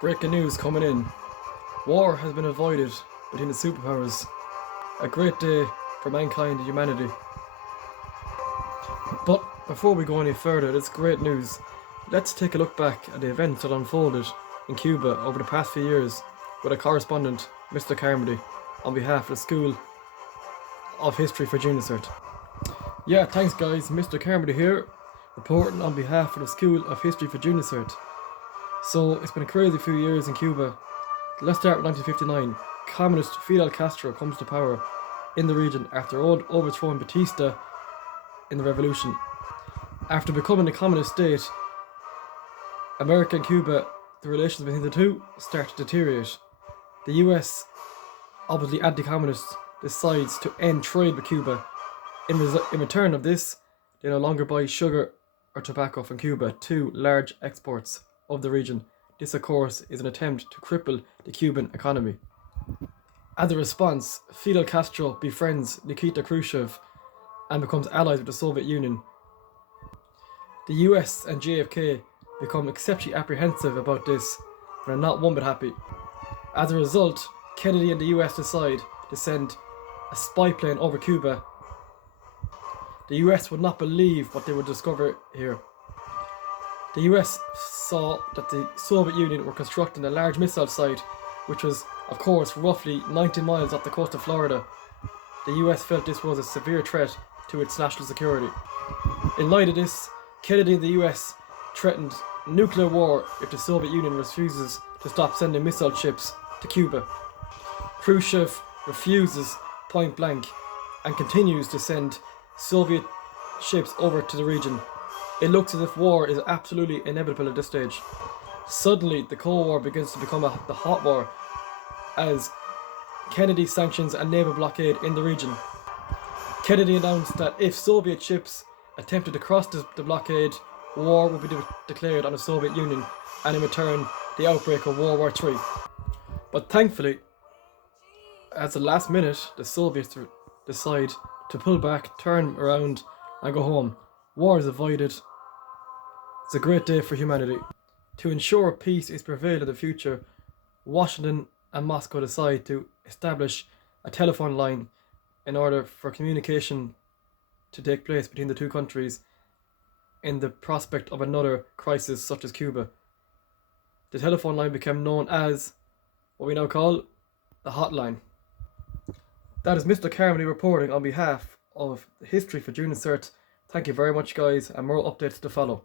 Breaking news coming in. War has been avoided between the superpowers. A great day for mankind and humanity. But before we go any further, it's great news. Let's take a look back at the events that unfolded in Cuba over the past few years with our correspondent, Mr. Carmody, on behalf of the School of History for Junior Cert. Yeah, thanks guys, Mr. Carmody here, reporting on behalf of the School of History for Junior Cert. So, it's been a crazy few years in Cuba. Let's start with 1959. Communist Fidel Castro comes to power in the region after overthrowing Batista in the revolution. After becoming a communist state, America and Cuba, the relations between the two start to deteriorate. The US, obviously anti-communist, decides to end trade with Cuba. In return of this, they no longer buy sugar or tobacco from Cuba, two large exports of the region. This, of course, is an attempt to cripple the Cuban economy. As a response, Fidel Castro befriends Nikita Khrushchev and becomes allies with the Soviet Union. The US and JFK become exceptionally apprehensive about this, but are not one bit happy. As a result, Kennedy and the US decide to send a spy plane over Cuba. The US would not believe what they would discover here. The US saw that the Soviet Union were constructing a large missile site, which was, of course, roughly 90 miles off the coast of Florida. The US felt this was a severe threat to its national security. In light of this, Kennedy and the US threatened nuclear war if the Soviet Union refuses to stop sending missile ships to Cuba. Khrushchev refuses point blank and continues to send Soviet ships over to the region. It looks as if war is absolutely inevitable at this stage. Suddenly, the Cold War begins to become the hot war as Kennedy sanctions a naval blockade in the region. Kennedy announced that if Soviet ships attempted to cross the blockade, war would be declared on the Soviet Union, and in return, the outbreak of World War III. But thankfully, at the last minute, the Soviets decide to pull back, turn around, and go home. War is avoided. It's a great day for humanity. To ensure peace is prevailed in the future, Washington and Moscow decide to establish a telephone line in order for communication to take place between the two countries in the prospect of another crisis such as Cuba. The telephone line became known as what we now call the hotline. That is Mr. Carmody reporting on behalf of History for Junior Cert. Thank you very much guys, and more updates to follow.